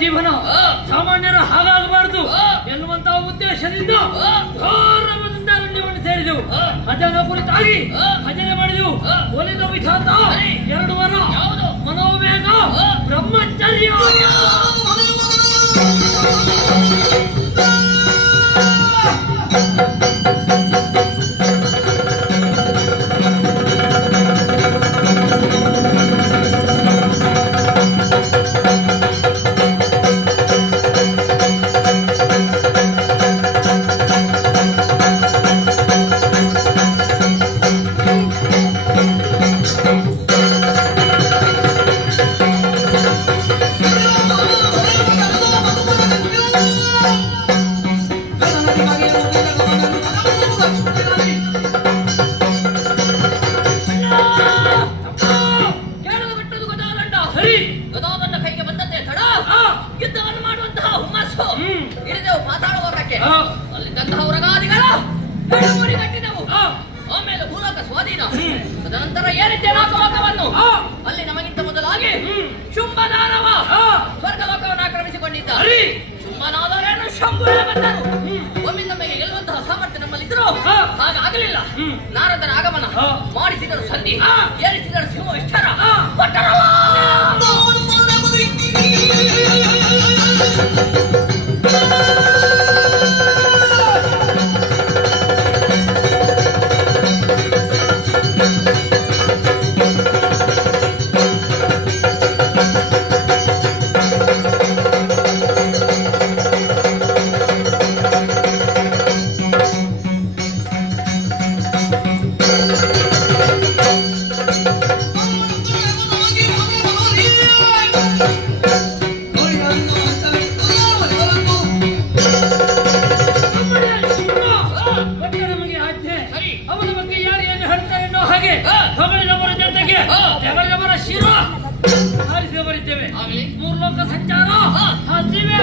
ಜೀವನ ಸಾಮಾನ್ಯರು ಹಾಗಾಗಬಾರದು ಎನ್ನುವಂತಹ ಉದ್ದೇಶದಿಂದ ಘೋರವಾದ ಅರಣ್ಯವನ್ನು ಸೇರಿದೆವು. ಅದರ ಕುರಿತಾಗಿ ಭಜನೆ ಮಾಡಿದೆವು. ಒಲಿದ ವಿಧಾತ 2 ವಾರ ಮನೋವೇಗ ಬ್ರಹ್ಮಚರ್ಯ ಅಲ್ಲಿ ನಮಗಿಂತ ಮೊದಲಾಗಿ ಶುಂಭದಾನವ ಸ್ವರ್ಗಲೋಕವನ್ನು ಆಕ್ರಮಿಸಿಕೊಂಡಿದ್ದ. ಶುಂಭನಾದರೇನು ಶಂಭುವೇ ಬಂದರು. ಒಮ್ಮೆ ನಮಗೆ ಗೆಲ್ಲುವಂತಹ ಸಾಮರ್ಥ್ಯ ನಮ್ಮಲ್ಲಿದ್ದರೂ ಹಾಗಾಗಲಿಲ್ಲ. ನಾರದರ ಆಗಮನ ಮಾಡಿಸಿದರು ಸಂಧಿ, ಏರಿಸಿದರು ಸಿಂಹ ವಿಸ್ತಾರ. ಹಾಗೆ ಹೊಗಳಿದವರ ಜೊತೆಗೆ ತೆಗಳಿದವರ ಶಿರ ಹಾರಿಸಿ ಬರಿದ್ದೇವೆ. 3 ಲೋಕ ಸಂಚಾರ ಹಸಿವೆ.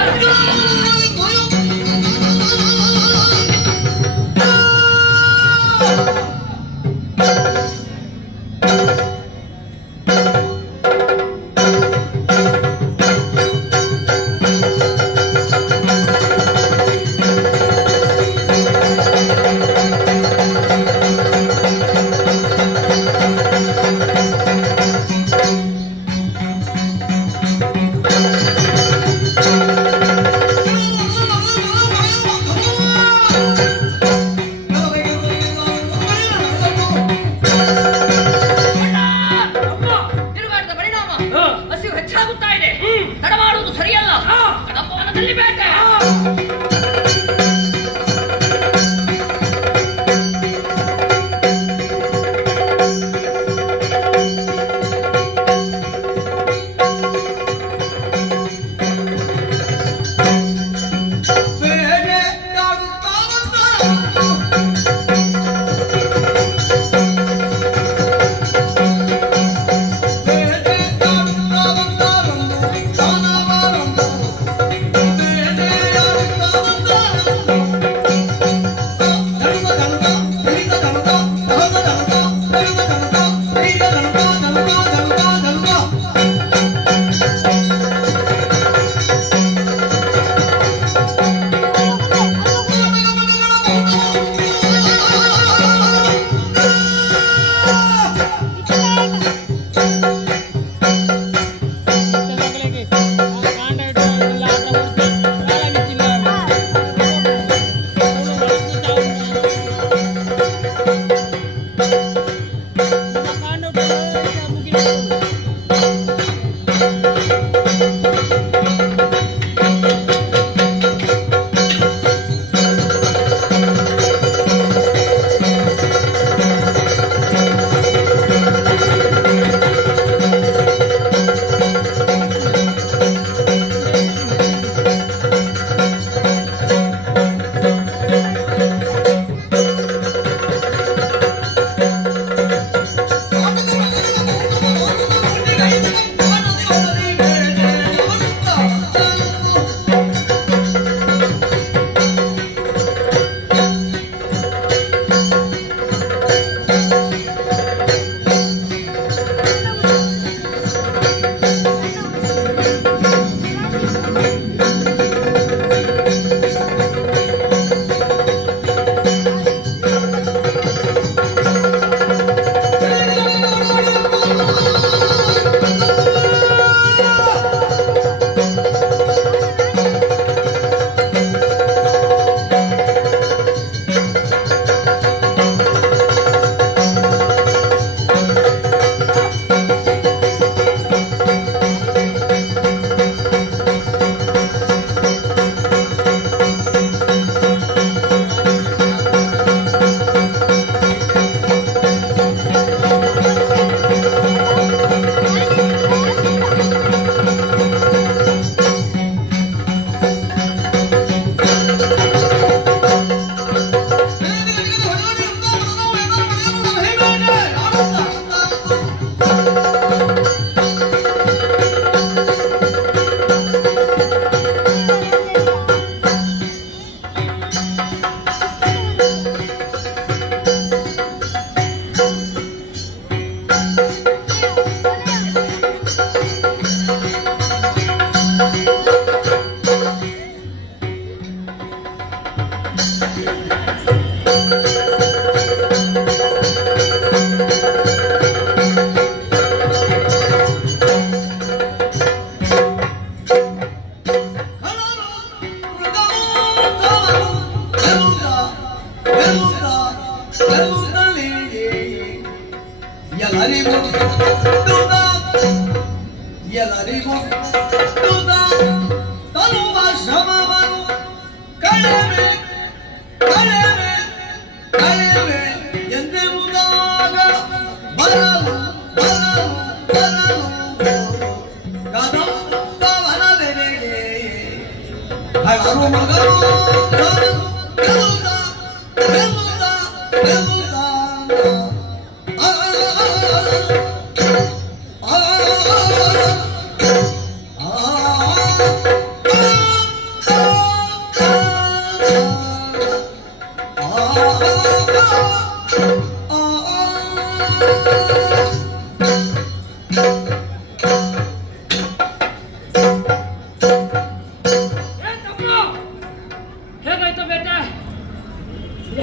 ಹೇಗಾಯ್ತು ಬೇಟೆ?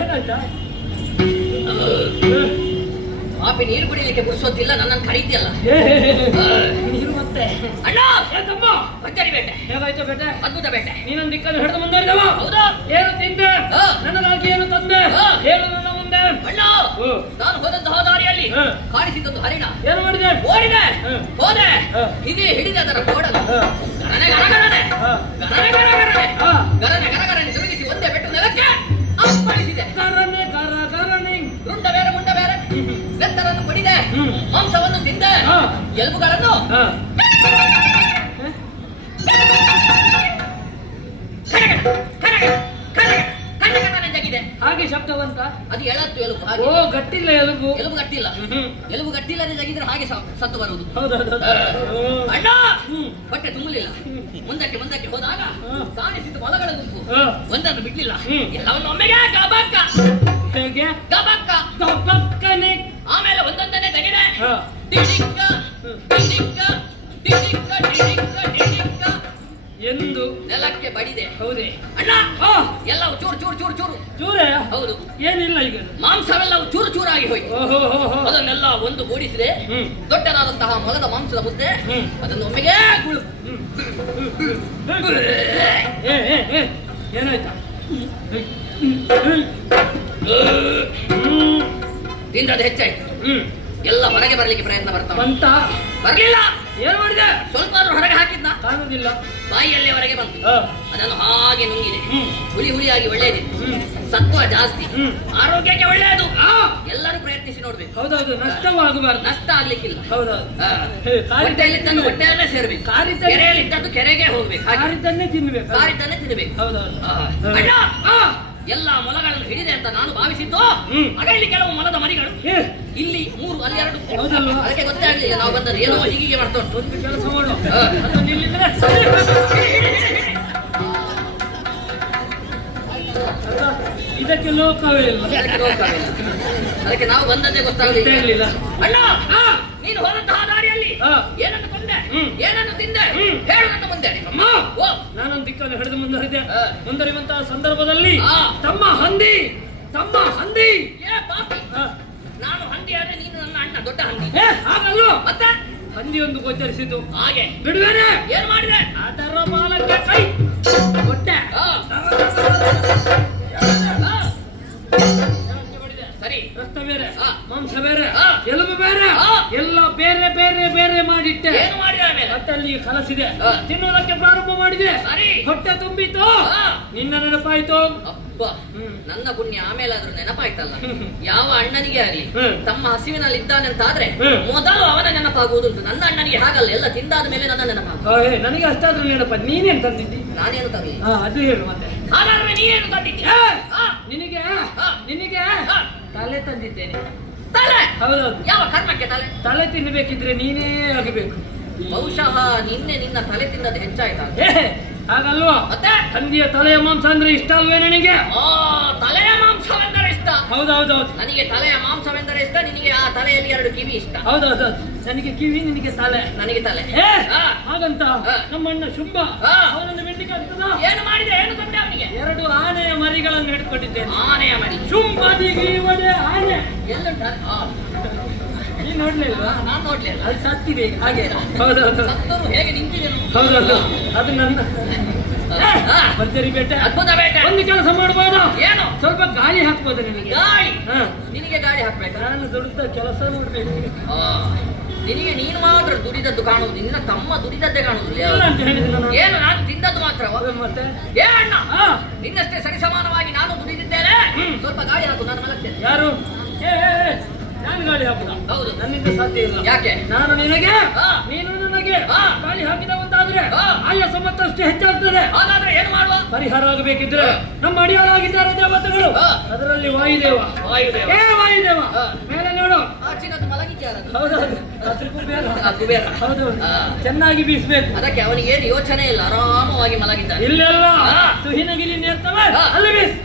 ಏನಾಯ್ತಾ? ಪಾಪಿ ನೀರು ಕುಡಿಲಿಕ್ಕೆ ಪುರ್ಸೋತಿಲ್ಲ, ನನ್ನನ್ನು ಕರೀತಿಯಲ್ಲ. ನೀರು ಮತ್ತೆ ಅಣ್ಣ ತಮ್ಮ ಭರ್ಜರಿ ಬೇಟೆ. ಹೇಗಾಯ್ತು ಬೇಟೆ? ಅದ್ಭುತ ಬೇಟೆ. ನೀನೊಂದು ದಿಕ್ಕನ್ನು ಹಿಡಿದು ಮುಂದುವರಿದವ. ಹೌದಾ? ಏನು ತಿಂದೆ? ನನಗಾಗಿ ಏನು ತಂದೆ? ಹೇಳು ನನ್ನ ಮುಂದೆ. ಅಣ್ಣ ನಾನು ಹೋದಂತಹ ದಾರಿಯಲ್ಲಿ ಕಾಣಿಸಿದ್ದೊಂದು ಹರಿಣ. ಏನು ಮಾಡಿದೆ? ಓಡಿದೆ, ಹೋದೆ, ಹೀಗೆ ಹಿಡಿದೆ ಅದರ ಕೋಡಲು. ಗರನೆ ಗರಗರನೆ ಗರನೆ ಗರಗರನೆ ಗರನೆ ಗರಗರನೆ ತಿರುಗಿಸಿ ಒಂದೇ ಬೆಟ್ಟು ನೆಲಕ್ಕೆ ಅಪ್ಪಳಿಸಿದೆ. ಗರನೆ ಗರಗರನೆ ರುಂಡ ಬೇರೆ ಮುಂಡ ಬೇರೆ ಬೆತ್ತರನ್ನು ಕೊಡಿದೆ, ಮಾಂಸವನ್ನು ತಿಂದೆ, ಎಲುಬುಗಳನ್ನು ಜಗಿದೆ. ಹಾಗೆ ಶಬ್ದವಂತ ಅದು ಎಳತ್ತು ಎಲುಬು. ಓ ಗಟ್ಟಿಲ್ಲ ಎಲುಬು. ಎಲುಬು ಗಟ್ಟಿಲ್ಲ, ಎಲುಬು ಗಟ್ಟಿಲ್ಲದೆ ಜಗಿದ್ರೆ ಹಾಗೆ ಸತ್ತು ಬರುವುದು. ಅಣ್ಣ ಹೊಟ್ಟೆ ತುಂಬಲಿಲ್ಲ. ಮುಂದಕ್ಕೆ ಮುಂದಕ್ಕೆ ಹೋದಾಗ ಕಾಣಿಸಿದ್ದು ಮೊಲಗಳ ಗುಂಪು. ಒಂದನ್ನು ಬಿಡ್ಲಿಲ್ಲ, ಎಲ್ಲವನ್ನು ಒಮ್ಮೆಗೆ ಗಬಕ್ಕ ಹೇಗೆ ಗಬಕ್ಕ ಗಬಕ್ಕನೆ. ಆಮೇಲೆ ಒಂದೊಂದನ್ನೇ ತೆಗೆದೆ. ಟಿಡಿಕ್ಕ ಟಿಡಿಕ್ಕ ಟಿಡಿಕ್ಕ ಟಿಡಿಕ್ಕ ಟಿಡಿಕ್ಕ ಎಂದು ನೆಲಕ್ಕೆ ಬಡಿದೆ. ಹೌದೇ ಅಣ್ಣ? ಎಲ್ಲವೂ ಚೂರು ಚೂರು ಚೂರು ಚೂರು ಚೂರೇ. ಹೌದು. ಏನಿಲ್ಲ ಈಗ ಮಾಂಸವೆಲ್ಲವೂ ಚೂರು ಚೂರಾಗಿ ಹೋಯ್ತು. ಅದನ್ನೆಲ್ಲ ಒಂದು ಗೂಡಿಸಿದೆ. ದೊಡ್ಡದಾದಂತಹ ಮೊಲದ ಮಾಂಸದ ಮುದ್ದೆ ಅದನ್ನು ಒಮ್ಮೆಗೆ ಏನಾಯ್ತಾ? ತಿಂದದ್ದು ಹೆಚ್ಚಾಯ್ತು. ಎಲ್ಲ ಹೊರಗೆ ಬರ್ಲಿಕ್ಕೆ ಪ್ರಯತ್ನ ಬರ್ತಾವ. ಬಂತ? ಬರ್ಲಿಲ್ಲ. ಏನ್ ಮಾಡಿದೆ? ಸ್ವಲ್ಪ ಆದ್ರೂ ಹೊರಗೆ ಹಾಕಿದ್ನ? ಕಾಣುದಿಲ್ಲ. ಬಾಯಿಯಲ್ಲೇ ಹೊರಗೆ ಬಂತು. ಅದನ್ನು ಹಾಗೆ ನುಂಗಿದೆ. ಹುಳಿ ಹುಳಿಯಾಗಿ ಒಳ್ಳೆಯದಿತ್ತು. ಸತ್ವ ಜಾಸ್ತಿ, ಆರೋಗ್ಯಕ್ಕೆ ಒಳ್ಳೆಯದು. ಎಲ್ಲರೂ ಪ್ರಯತ್ನಿಸಿ ನೋಡ್ಬೇಕು. ಹೌದೌದು, ನಷ್ಟವೂ ಆಗಬಾರ್ದು. ನಷ್ಟ ಆಗ್ಲಿಕ್ಕಿಲ್ಲ. ಹೌದೌದು. ಹೊಟ್ಟೆಯಲ್ಲಿದ್ದನ್ನು ಹೊಟ್ಟೆಯಲ್ಲೇ ಸೇರ್ಬೇಕು, ಕೆರೆಯಲ್ಲಿದ್ದದ್ದು ಕೆರೆಗೆ ಹೋಗ್ಬೇಕು, ಕಾರಿದ್ದನ್ನೇ ತಿನ್ಬೇಕು, ಕಾರಿದ್ದನ್ನೇ ತಿನ್ಬೇಕು. ಹೌದೌದು. ಅಣ್ಣ ಎಲ್ಲ ಮೊಲಗಳನ್ನು ಹಿಡಿದೆ ಅಂತ ನಾನು ಭಾವಿಸಿದ್ದು. ಅದರಲ್ಲಿ ಕೆಲವು ಮೊಲದ ಮರಿಗಳು ಇಲ್ಲಿ 3 ಅಲ್ಲಿ 2. ಅದಕ್ಕೆ ಗೊತ್ತೇ ಆಗ್ಲಿಲ್ಲ ನಾವು ಬಂದದ್ದು. ಏನೋ ಹೀಗೆ ಮಾಡ್ತಾ ಉಂಟು. ಒಂದು ಕೆಲಸ ಮಾಡು, ಇದಕ್ಕೆ ಲೋಕವೇ ಇಲ್ಲ. ಅದಕ್ಕೆ ನಾವು ಬಂದದ್ದೇ ಗೊತ್ತಾಗಲಿಲ್ಲ. ಅಣ್ಣ ನೀನು ಹೋದಂತಹ ದಾರಿಯಲ್ಲಿ ಏನನ್ನು ಕೊಂದೆ, ಏನನ್ನು ತಿಂದೆ, ಹೇಳು ನನ್ನ ಮುಂದೆ. ನಾನೊಂದು ದಿಕ್ಕನ್ನು ಹಿಡಿದು ಮುಂದುವರಿಯುವಂತಹ ಸಂದರ್ಭದಲ್ಲಿ ತಮ್ಮ ಹಂದಿ ಏ ಪಾಪಿ, ನಾನು ಹಂದಿ ಆದ್ರೆ ನೀನು ನನ್ನ ಅಣ್ಣ ದೊಡ್ಡ ಹಂದಿ. ಹಾಗಲ್ಲೂ ಮತ್ತೆ ಹಂದಿ ಒಂದು ಗೋಚರಿಸಿತು. ಹಾಗೆ ಬಿಡುವೇನೆ. ಏನ್ ಮಾಡಿದೆ? ಅದರ ಬಾಲಕ್ಕೆ ಕೈ ಕೊಟ್ಟೆ. ಸರಿ, ರಕ್ತ ಬೇರೆ, ಮಾಂಸ ಬೇರೆ, ಎಲುಬು ಬೇರೆ, ಎಲ್ಲ ಬೇರೆ ಬೇರೆ ಬೇರೆ ಮಾಡಿಟ್ಟೆ. ಏನು ಮಾಡಿದೆ ಆಮೇಲೆ? ಹೊಟ್ಟೆಲ್ಲಿ ಕಲಸಿದೆ, ತಿನ್ನುವುದಕ್ಕೆ ಪ್ರಾರಂಭ ಮಾಡಿದೆ. ಸರಿ, ಹೊಟ್ಟೆ ತುಂಬಿತು, ನಿನ್ನ ನೆನಪಾಯ್ತು. ಅಬ್ಬ, ನನ್ನ ಪುಣ್ಯ ಆಮೇಲೆ ಆದ್ರೂ ನೆನಪಾಯ್ತಲ್ಲ. ಯಾವ ಅಣ್ಣನಿಗೆ ಆಗ್ಲಿ ತಮ್ಮ ಹಸಿವಿನಲ್ಲಿ ಇದ್ದಾನೆ ಅಂತ ಆದ್ರೆ ಮೊದಲು ಅವನ ನೆನಪಾಗುವುದುಂಟು. ನನ್ನ ಅಣ್ಣನಿಗೆ ಹಾಗಲ್ಲ, ಎಲ್ಲ ತಿಂದಾದ ಮೇಲೆ ನನ್ನ ನೆನಪಾಗ. ನನಗೆ ಅಷ್ಟಾದ್ರೂ ನೆನಪ. ನೀನೇನು ತಂದಿದ್ದಿ? ನಾನೇನು ತರಲಿ? ಅದು ಹೇಳು ಮತ್ತೆ. ಹಾಗಾದ್ರೆ ನೀನೇನು ತಂದಿದ್ದಿ? ನಿನಗೆ ತಲೆ ತಂದಿದ್ದೇನೆ. ತಲೆ? ಹೌದೌದು. ಯಾವ ಕರ್ಮಕ್ಕೆ ತಲೆ? ತಲೆ ತಿನ್ನಬೇಕಿದ್ರೆ ನೀನೇ ಆಗಬೇಕು. ಬಹುಶಃ ನಿನ್ನ ತಲೆ ತಿನ್ನದು ಹೆಚ್ಚಾಯ್ತಾ? ಹಾಗಲ್ವಾ? ಮತ್ತೆ ಹಂದಿಯ ತಲೆಯ ಮಾಂಸ ಅಂದ್ರೆ ಇಷ್ಟ ಅಲ್ವೇ ನನಗೆ? ತಲೆಯ ಮಾಂಸವೆಂದರೆ ಇಷ್ಟ. ಹೌದೌದೌದು. ನನಗೆ ತಲೆಯ ಮಾಂಸವೆಂದರೆ ಇಷ್ಟ, ನಿನಗೆ ಆ ತಲೆಯಲ್ಲಿ 2 ಕಿವಿ ಇಷ್ಟ. ಹೌದೌದು. ನನಗೆ ಕಿವಿ, ನಿನಗೆ ತಲೆ. ನನಗೆ ತಲೆ. ಹಾಗಂತ ನಮ್ಮಣ್ಣ ಶುಂಭ ಅವನನ್ನು ಬೆಳ್ಳಿಗೆ ಆಗ್ತದ? ಏನು ಮಾಡಿದ್ರೆ? ಏನು ತಂದೆ ಅವನಿಗೆ? 2 ಆನೆಯ ಮರಿಗಳನ್ನು ಹಿಡ್ಕೊಂಡಿದ್ದೇನೆ. ಆನೆಯ ಮರಿ? ಶುಂಭದಿಗೆ ಒಡೆ ಆನೆ ಎಲ್ಲುಂಟ? ನೀನ್ ನೋಡ್ಲಿಲ್ವಾ? ನಾನು ನೋಡ್ಲಿಲ್ಲ. ಅದು ಸತ್ತಿದೆ ಹಾಗೆ. ಹೌದೌದು. ಹೇಗೆ ನಿಂತಿದೆ? ಹೌದೌದು. ಅದು ನನ್ನ ಭರ್ಜರಿ ಬೇಟೆ, ಅದ್ಭುತ ಬೇಟೆ. ಒಂದು ಕೆಲಸ ಮಾಡಬಹುದು. ಏನು? ಸ್ವಲ್ಪ ಗಾಳಿ ಹಾಕ್ಬೋದು ನಿನಗೆ. ಗಾಳಿ? ನಿನಗೆ ಗಾಳಿ ಹಾಕ್ಬೇಕು? ನಾನು ದುಡಿದ ಕೆಲಸ ನೋಡ್ಬೇಕು. ನಿನಗೆ ನೀನು ಮಾತ್ರ ದುಡಿದದ್ದು ಕಾಣುವುದು, ನಿನ್ನ ತಮ್ಮ ದುಡಿದದ್ದೇ ಕಾಣುವುದಿಲ್ಲ. ಏನು? ನಾನು ತಿಂದದ್ದು ಮಾತ್ರ. ಮತ್ತೆ ಏ ಅಣ್ಣ, ನಿನ್ನಷ್ಟೇ ಸರಿಸಮಾನವಾಗಿ ನಾನು ದುಡಿದಿದ್ದೇನೆ. ಸ್ವಲ್ಪ ಗಾಳಿ ಹಾಕು, ನಾನು ಮಲಗ್ತೇನೆ. ಯಾರು? ನಾನು ಗಾಳಿ ಹಾಕುದ? ಹೌದು. ನನ್ನಿಂದ ಸಾಧ್ಯ ಇಲ್ಲ. ಯಾಕೆ? ನಾನು ನಿನಗೆ, ನೀನು ನನಗೆ ಗಾಳಿ ಹಾಕಿದವಂತಾದ್ರೆ ಆಯಾಸ ಮತ್ತಷ್ಟು ಹೆಚ್ಚಾಗ್ತದೆ. ಹಾಗಾದ್ರೆ ಏನು ಮಾಡುವ? ಪರಿಹಾರ ಆಗಬೇಕಿದ್ರೆ ನಮ್ಮ ಅಡಿಯಾಳಾಗಿದ್ದಾರೆ ದೇವತೆಗಳು, ಅದರಲ್ಲಿ ವಾಯುದೇವ. ವಾಯುದೇವ ಮೇಲೆ ನೋಡು. ಹೌದೌದು. ಕುಬೇರ. ಹೌದೌದು. ಚೆನ್ನಾಗಿ ಬೀಸ್ಬೇಕು. ಅದಕ್ಕೆ ಅವನಿಗೆ ಏನು ಯೋಚನೆ ಇಲ್ಲ, ಆರಾಮವಾಗಿ ಮಲಗಿದ್ದಾನೆ. ಇಲ್ಲೆಲ್ಲ ತುಹಿನಗಿರಿ ನೇರ್ತವೆ, ಅಲ್ಲಿ ಬೀಸ್.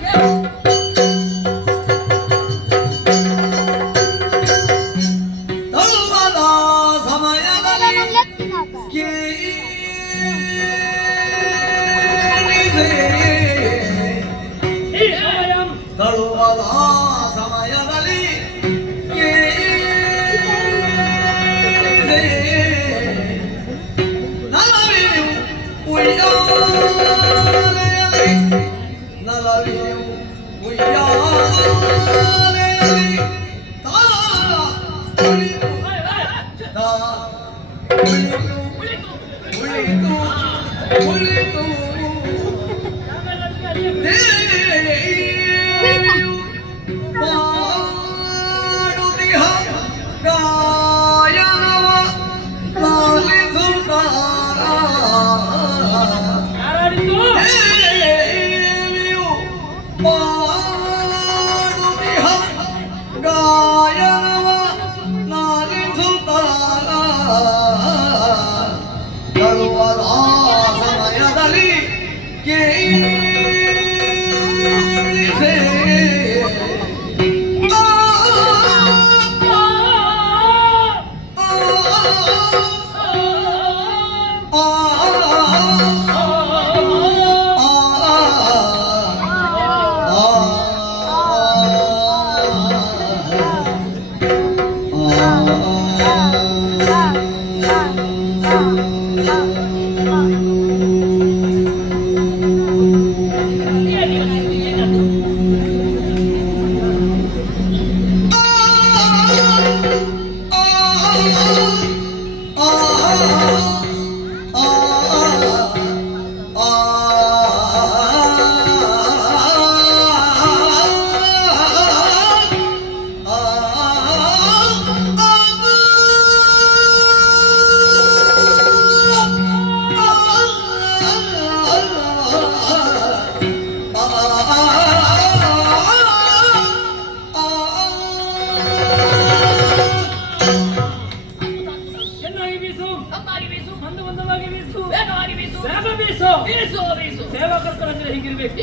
ಸೇವಾಕರ್ತರಂದ್ರೆ ಹೀಗಿರ್ಬೇಕು.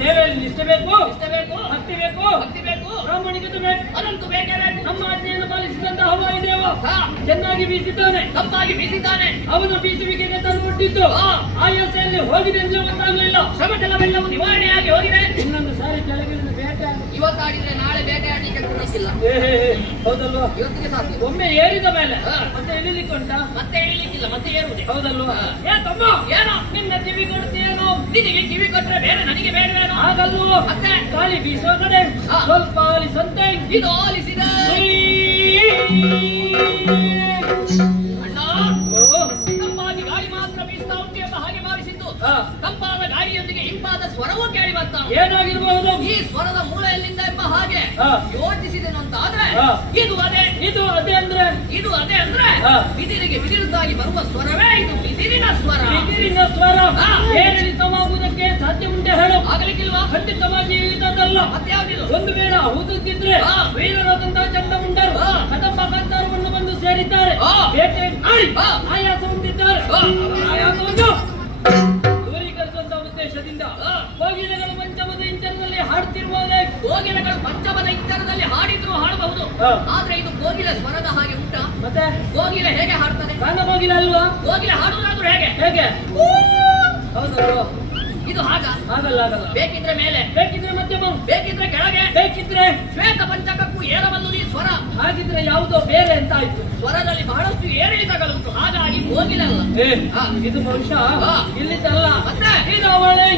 ಸೇವೆಯಲ್ಲಿ ನಿಷ್ಠೆ ಬೇಕು, ಭಕ್ತಿ ಬೇಕು, ಪ್ರಾಮಾಣಿಕತೆ ಬೇಕು, ಅದಂತೂ ಬೇಕೇ ಬೇಕು. ನಮ್ಮ ಆಜ್ಞೆಯನ್ನು ಪಾಲಿಸಿದಂತಹ ವಾಯುದೇವ ಚೆನ್ನಾಗಿ ಬೀಸಿದ್ದಾನೆ, ತಪ್ಪಾಗಿ ಬೀಸಿದ್ದಾನೆ. ಅವನ ಬೀಸುವಿಕೆಗೆ ತಂದು ಮುಟ್ಟಿದ್ದು ಆಯಾಸೆಯಲ್ಲಿ ಹೋಗಿದೆ ಎಂದು ಗೊತ್ತಾಗಲಿಲ್ಲ. ಶ್ರಮಟೆಲ್ಲವೆಲ್ಲವೂ ನಿವಾರಣೆಯಾಗಿ ಹೋಗಿದೆ. ಇನ್ನೊಂದು ಸಾರಿ ಕೆಳಗಿಳಿದ ಬೇಟೆ ಇವತ್ತಾಡಿದ್ರೆ ನಾಳೆ ಬೇಟೆ ಆಡಲಿಕ್ಕೆ ಕೊಡಲಿಕ್ಕಿಲ್ಲ. ಹೌದಲ್ವಾ? ಇವತ್ತಿಗೆ ಸಾಧ್ಯ. ಒಮ್ಮೆ ಏರಿದ ಮೇಲೆ ಮತ್ತೆ ಇಳಿಲಿಕ್ಕೆ ಉಂಟಾ? ಮತ್ತೆ ಇಳಿಲಿಕ್ಕಿಲ್ಲ, ಮತ್ತೆ ಏರುವುದೇ. ಹೌದಲ್ವಾ? ತಮ್ಮ ಏನೋ ನಿನ್ನ ಕಿವಿ ಕೊಡ್ತೀಯೇನೋ? ನಿನಗೆ ಕಿವಿ ಕೊಟ್ಟರೆ ಬೇರೆ, ನನಗೆ ಬೇಡವೇನೋ? ಹಾಗಲ್ವೋ? ಮತ್ತೆ ಗಾಳಿ ಬೀಸುವ ಕಡೆ ಸ್ವಲ್ಪ ಆಲಿಸಂತೆ. ಇದು ಆಲಿಸಿದ ಅಣ್ಣ, ತಂಪಾಗಿ ಗಾಳಿ ಮಾತ್ರ ಬೀಸ್ತಾ ಉಂಟು ಎಂಬ ಹಾಗೆ ಭಾವಿಸಿದ್ದು. ತಂಪಾದ ಗಾಳಿಯೊಂದಿಗೆ ಇಂಪಾದ ಸ್ವರವೂ ಕೇಳಿ ಬರ್ತಾ ಏನಾಗಿರಬಹುದು? ಈ ಸ್ವರದ ಮೂಲ ಎಲ್ಲಿಂದ ಎಂಬ ಹಾಗೆ ಯೋಚಿಸಿದೆನು ಅಂತ ಆದ್ರೆ ಇದು ಅದೇ ಅಂದ್ರೆ ಬಿದಿರುತ್ತಾಗಿ ಬರುವ ಸ್ವರವೇ ಇದು. ಬಿದಿರಿನ ಸ್ವರ ಏರಿಳಿತವಾಗುವುದಕ್ಕೆ ಸಾಧ್ಯ ಉಂಟೆ ಹೇಳು? ಆಗಲಿಕ್ಕಿಲ್ವಾ? ಖಂಡಿತವಾಗಿ ಇಳಿದದ್ದಲ್ಲ. ಮತ್ಯಾವುದಿಲ್ಲ? ಒಂದು ವೇಳೆ ಹೌದಿದ್ರೆ ವೀರರಾದಂತಹ ಚಂಡಮುಂಡರು ಕದಂಬ ಕಾಂತಾರವನ್ನು ಬಂದು ಸೇರಿದ್ದಾರೆ, ಬೇಟೆ ಮಾಡಿ ಆಯಾಸ ಹೊಂದಿದ್ದಾರೆ. ಆಯಾಸವನ್ನು ದೂರೀಕರಿಸುವಂತಹ ಉದ್ದೇಶದಿಂದ ಕೋಗಿಲೆಗಳು ಪಂಚಮದ ಇಂಚರದಲ್ಲಿ ಹಾಡುತ್ತಿರುವಾಗ ಕೋಗಿಲೆಗಳು ಪಂಚಮದ ಇಂಚರದಲ್ಲಿ ಹಾಡಿದ್ರು ಹಾಡಬಹುದು. ಆದ್ರೆ ಇದು ಕೋಗಿಲ ಸ್ವರದ ಹಾಗೆ ಉಂಟ? ಮತ್ತೆ ಕೋಗಿಲೆ ಹೇಗೆ ಹಾಡ್ತದೆ? ಕಾಣ ಕೋಗಿಲೆ ಅಲ್ವಾ? ಕೋಗಿಲೆ ಹಾಡುವುದಾದ್ರೂ ಹೇಗೆ? ಹೌದಲ್ವಾ? ಇದು ಆಗಲ್ಲ. ಬೇಕಿದ್ರೆ ಮೇಲೆ, ಬೇಕಿದ್ರೆ ಮಧ್ಯಮ, ಬೇಕಿದ್ರೆ ಕೆಳಗೆ, ಬೇಕಿದ್ರೆ ಶ್ವೇತ ಪಂಚಕಕ್ಕೂ ಏರಬಲ್ಲದು ಈ ಸ್ವರ. ಹಾಗಿದ್ರೆ ಯಾವುದೋ ಬೇರೆ ಅಂತ ಆಯ್ತು. ಸ್ವರದಲ್ಲಿ ಬಹಳಷ್ಟು ಏರಿಳಿತಗಳುಂಟು, ಹಾಗಾಗಿ ಕೋಗಿಲಲ್ಲ. ಇದು ಬಹುಶಃ ಇಲ್ಲಿದ್ದಲ್ಲ. ಮತ್ತೆ ಇದು ಅವಳೇ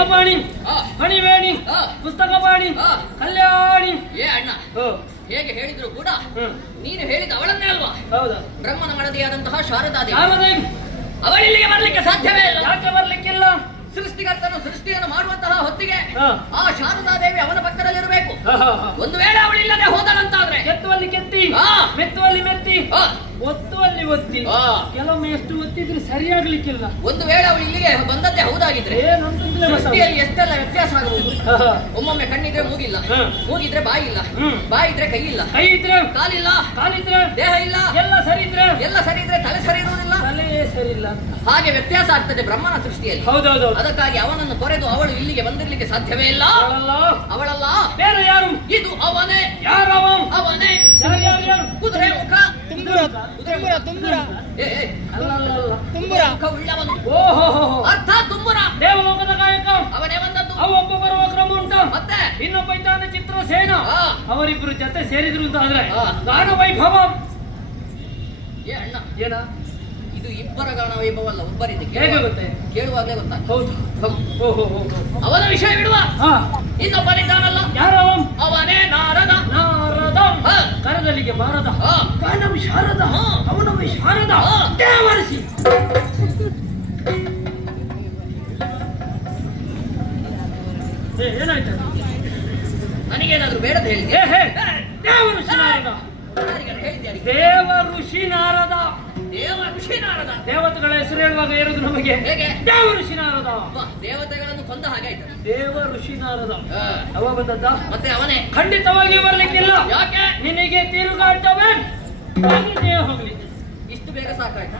ವೀಣಾಪಾಣಿ ಹಣಿವೇಣಿ ಪುಸ್ತಕ ಪಾಣಿ ಕಲ್ಯಾಣಿ. ಏ ಅಣ್ಣ, ಹೇಗೆ ಹೇಳಿದ್ರು ಕೂಡ ನೀನು ಹೇಳಿದ ಅವಳನ್ನೇ ಅಲ್ವಾ? ಹೌದಾ? ಬ್ರಹ್ಮನ ಮಡದಿಯಾದಂತಹ ಶಾರದಾದೇವಿ. ಶಾರದಾದೇವಿ ಅವಳಿಲ್ಲಿಗೆ ಬರ್ಲಿಕ್ಕೆ ಸಾಧ್ಯವೇ ಇಲ್ಲ. ಯಾಕೆ ಬರ್ಲಿಕ್ಕಿಲ್ಲ? ಸೃಷ್ಟಿಕರ್ತನು ಸೃಷ್ಟಿಯನ್ನು ಮಾಡುವಂತಹ ಹೊತ್ತಿಗೆ ಆ ಶಾರದಾದೇವಿ ಅವನ ಪಕ್ಕದಲ್ಲಿರಬೇಕು. ಒಂದು ವೇಳೆ ಅವಳಿಲ್ಲದೆ ಹೋದಳಂತಾದ್ರೆ ಕೆತ್ತುವಲ್ಲಿ ಕೆತ್ತಿ, ಮೆತ್ತುವಲ್ಲಿ ಮೆತ್ತಿ, ಒತ್ತುವಲ್ಲಿ ಒತ್ತಿ, ಕೆಲವೊಮ್ಮೆ ಎಷ್ಟು ಒತ್ತಿದ್ರು ಸರಿಯಾಗ್ಲಿಕ್ಕಿಲ್ಲ. ಒಂದು ವೇಳೆ ಅವಳು ಇಲ್ಲಿಗೆ ಬಂದದ್ದೇ ಹೌದಾಗಿದ್ರೆ ಸೃಷ್ಟಿಯಲ್ಲಿ ಎಷ್ಟೆಲ್ಲ ವ್ಯತ್ಯಾಸ ಆಗುವುದು. ಒಮ್ಮೊಮ್ಮೆ ಕಣ್ಣಿದ್ರೆ ಮೂಗಿಲ್ಲ, ಮೂಗಿದ್ರೆ ಬಾಯಿ ಇಲ್ಲ, ಬಾಯಿ ಇದ್ರೆ ಕೈ ಇಲ್ಲ, ಕೈ ಇದ್ರೆ ಕಾಲಿಲ್ಲ, ಕಾಲಿದ್ರೆ ದೇಹ ಇಲ್ಲ, ಎಲ್ಲ ಸರಿ ಇದ್ರೆ ತಲೆ ಸರಿ ಇರುವುದಿಲ್ಲ, ತಲೆ ಸರಿ ಇಲ್ಲ. ಹಾಗೆ ವ್ಯತ್ಯಾಸ ಆಗ್ತದೆ ಬ್ರಹ್ಮನ ಸೃಷ್ಟಿಯಲ್ಲಿ. ಹೌದೌದು. ಅದಕ್ಕಾಗಿ ಅವನನ್ನು ತೊರೆದು ಅವಳು ಇಲ್ಲಿಗೆ ಬಂದಿರ್ಲಿಕ್ಕೆ ಸಾಧ್ಯವೇ ಇಲ್ಲ. ಅವಳಲ್ಲ, ಬೇರೆ ಯಾರು? ಇದು ಅವನೇ. ಯಾರವ? ಅವನೇ. ಯಾರು? ಕುದುರೆ ಮುಖ, ತುಂಬುರ ಮುಖ ಉಳ್ಳವನು. ಓಹೋ, ಅರ್ಥ ತುಂಬುರ. ದೇವಲೋಕದ ಕಾಯಕ ಅವನೇ ಬಂದದ್ದು. ಅವೊಬ್ಬ ಬರುವ ಕ್ರಮ ಉಂಟ. ಮತ್ತೆ ಇನ್ನೊಬ್ಬ ಇದ್ದಾನೆ ಚಿತ್ರಸೇನ. ಅವರಿಬ್ರು ಜೊತೆ ಸೇರಿದ್ರು ಅಂತ ಆದ್ರೆ ಗಾನ ವೈಭವ. ಏ ಅಣ್ಣ, ಏನ ಇದು ಇಬ್ಬರ ಗಾನ ವೈಭವ ಅಲ್ಲ, ಒಬ್ಬರಿದೆ. ಹೇಗೆ ಗೊತ್ತೆ? ಕೇಳುವಾಗಲೇ ಗೊತ್ತಾಗ. ಹೌದು. ಅವನ ವಿಷಯ ಬಿಡುವ. ಇನ್ನೊಬ್ಬನಿದ್ದಾನಲ್ಲ, ಯಾರವ? ಅವನೇ ನಾರದ. ಕರದಲ್ಲಿಗೆ ಬಾರದ ಗಾನವಿ ಶಾರದ, ಅವನವಿ ಶಾರದ ದೇವರಿಸಿ. ಏನಾಯ್ತು? ನನಗೇನಾದ್ರೂ ಬೇಡದ ಹೇಳಿದೆ. ದೇವ ಋಷಿ ನಾರದ. ದೇವ ಋಷಿ ನಾರದ. ದೇವ ಋಷಿ ನಾರದ. ದೇವತೆಗಳ ಹೆಸರು ಹೇಳುವಾಗ ಇರೋದು ನಮಗೆ ಹೇಗೆ? ದೇವ ಋಷಿ ನಾರದ. ದೇವತೆಗಳನ್ನು ಕೊಂದ ಹಾಗೆ ಆಯ್ತು. ದೇವ ಋಷಿ ನಾರದ ಅವ ಬಂದದ್ದ. ಮತ್ತೆ ಅವನೇ ಖಂಡಿತವಾಗಿ ಬರ್ಲಿಕ್ಕಿಲ್ಲ. ಯಾಕೆ? ನಿನಗೆ ತಿರುಗಾಟವೇ ಹೋಗ್ಲಿ. ಇಷ್ಟು ಬೇಗ ಸಾಕಾಯ್ತಾ?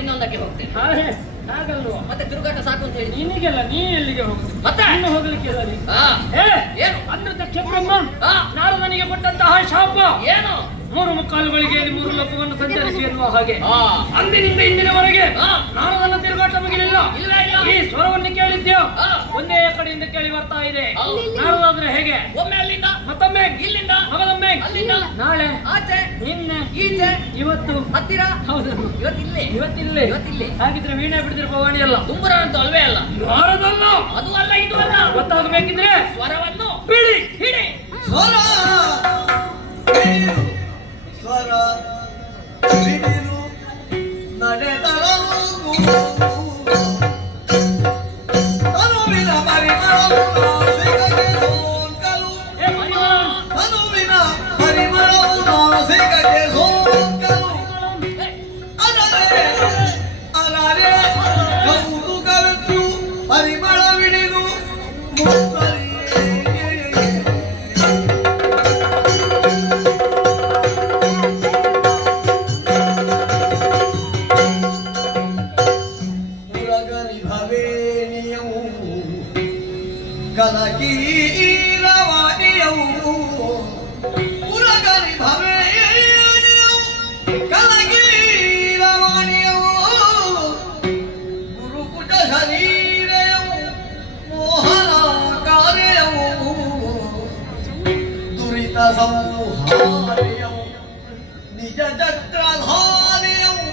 ಇನ್ನೊಂದಕ್ಕೆ ಹೋಗ್ತೇನೆ. ಹಾಗಲ್ವಾ? ಮತ್ತೆ ತಿರುಗಾಟ ಸಾಕು ಅಂತ ಹೇಳಿ ನಿನಗೆಲ್ಲ, ನೀ ಎಲ್ಲಿಗೆ ಹೋಗುದು? ಮತ್ತೆ ಇನ್ನು ಹೋಗ್ಲಿಕ್ಕಿಲ್ಲ. ಏನು ಅಂದ್ರೆ ದಕ್ಷ ಬ್ರಹ್ಮ ನಾರದನಿಗೆ ಕೊಟ್ಟಂತಹ ಶಾಪ ಏನು? 3 ಗಳಿಗೆ 3 ಲೋಕವನ್ನು ಸಂಚರಿಸಿ ಎನ್ನುವ ಹಾಗೆ ಅಂದಿನಿಂದ ಇಂದಿನವರೆಗೆ ನಾರದನ ತಿರುಗಾಟ ಮುಗಿಲಿಲ್ಲ. ಈ ಸ್ವರವನ್ನು ಕೇಳಿದ್ಯೋ ಒಂದೇ ಕಡೆಯಿಂದ ಕೇಳಿ ಬರ್ತಾ ಇದೆ. ನಾರದಾದ್ರೆ ಹೇಗೆ? ಒಮ್ಮೆ ಅಲ್ಲಿಂದ, ಮತ್ತೊಮ್ಮೆ ಇಲ್ಲಿಂದ, ಮಗದೊಮ್ಮೆ ಅಲ್ಲಿಂದ, ನಾಳೆ ಆಚೆ, ನಿನ್ನೆ, ಈಚೆ, ಇವತ್ತು, ಹತ್ತಿರ. ಹೌದು, ಇವತ್ತಿಲ್ಲಿ. ಹಾಗಿದ್ರೆ ವೀಣೆ ಬಿಡಿದ್ರೆ ಭವಾನಿ ಅಲ್ಲ, ತುಂಬುರ ಅಂತೂ ಅಲ್ವೇ ಅಲ್ಲ. ನಾರದಲ್ಲ, ಅದು ಅಲ್ಲ, ಇದು ಅಲ್ಲ. ಗೊತ್ತಾಗಬೇಕಿದ್ರೆ ಸ್ವರವನ್ನು ಬಿಡಿ, ಹಿಡಿ. ಸ್ವರ ಬಿಡಿರು ನಡೆದಳವು ತನುವಿನ ಪರಿಮಳವು ನಾಸಿಕಗೆ ಸೋಂಕಲು. ತನುವಿನ ಪರಿಮಳವು ನಾಸಿಕಗೆ ಸೋಂಕಲು. ಅರರೆ ಕೌತುಕವೆತ್ತು ಪರಿಮಳವಿಡಿದು ಕಲಕೀರವಾಣಿಯವು ಪುರಗರಿ ಭವೇಣಿಯವು ಕಲಕೀರವಾಣಿಯವು ಗುರುಕುಟ ಶರೀರಯವು ಮೋಹನ ಕಾರ್ಯವು ದುರಿತ ಸಂಹಾರ್ಯವು ನಿಜ ಚಕ್ರಧಾರ್ಯವು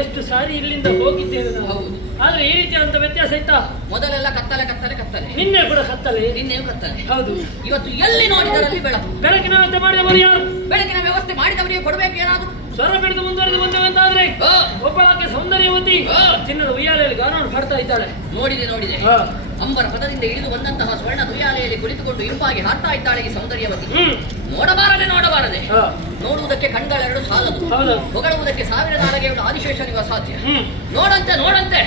ಎಷ್ಟು ಸಾರಿ ಇಲ್ಲಿಂದ ಹೋಗಿದ್ದೇವೆ ನಾವು. ಆದ್ರೆ ಈ ರೀತಿಯಾದಂತ ವ್ಯತ್ಯಾಸ ಇತ್ತಾ? ಮೊದಲೆಲ್ಲ ಕತ್ತಲೆ ಕತ್ತಲೆ ಕತ್ತಲೆ, ನಿನ್ನೆ ಕೂಡ ಕತ್ತಲೆ, ನಿನ್ನೆಯೂ ಕತ್ತಲೆ. ಹೌದು. ಇವತ್ತು ಎಲ್ಲಿ ನೋಡಿದರಲ್ಲಿ ಬೆಳಕು. ಬೆಳಕಿನ ವ್ಯವಸ್ಥೆ ಮಾಡಿದವರು ಯಾರು? ಬೆಳಕಿನ ವ್ಯವಸ್ಥೆ ಮಾಡಿದವರಿಗೆ ಕೊಡಬೇಕು ಏನಾದ್ರು. ಸ್ವರ ಬೆಳೆದು ಮುಂದುವರೆದು ಬಂದೇವೆ ಅಂತಾದ್ರೆ ಒಬ್ಬಳಕ್ಕೆ ಸೌಂದರ್ಯವತಿ ಚಿನ್ನದ ಉಯ್ಯಾಲೆಯಲ್ಲಿ ಗಾನವನ್ನು ಹಾಡ್ತಾ ಇದ್ದಾಳೆ. ನೋಡಿದೆ ಅಂಬರ ಪದದಿಂದ ಇಳಿದು ಬಂದಂತಹ ಸ್ವರ್ಣ ಉಯ್ಯಾಲೆಯಲ್ಲಿ ಕುಳಿತುಕೊಂಡು ಇಂಪಾಗಿ ಹಾಡ್ತಾ ಇದ್ದಾಳೆ ಈ ಸೌಂದರ್ಯವತಿ. ನೋಡಬಾರದೆ ನೋಡುವುದಕ್ಕೆ ಕಣ್ಗಳೆರಡು ಸಾಲದು, ಹೊಗಳುವುದಕ್ಕೆ ಸಾವಿರದ ಅಡಗೆಗಳು ಆದಿಶೇಷನಿಗೂ ಅಸಾಧ್ಯ. ನೋಡಂತೆ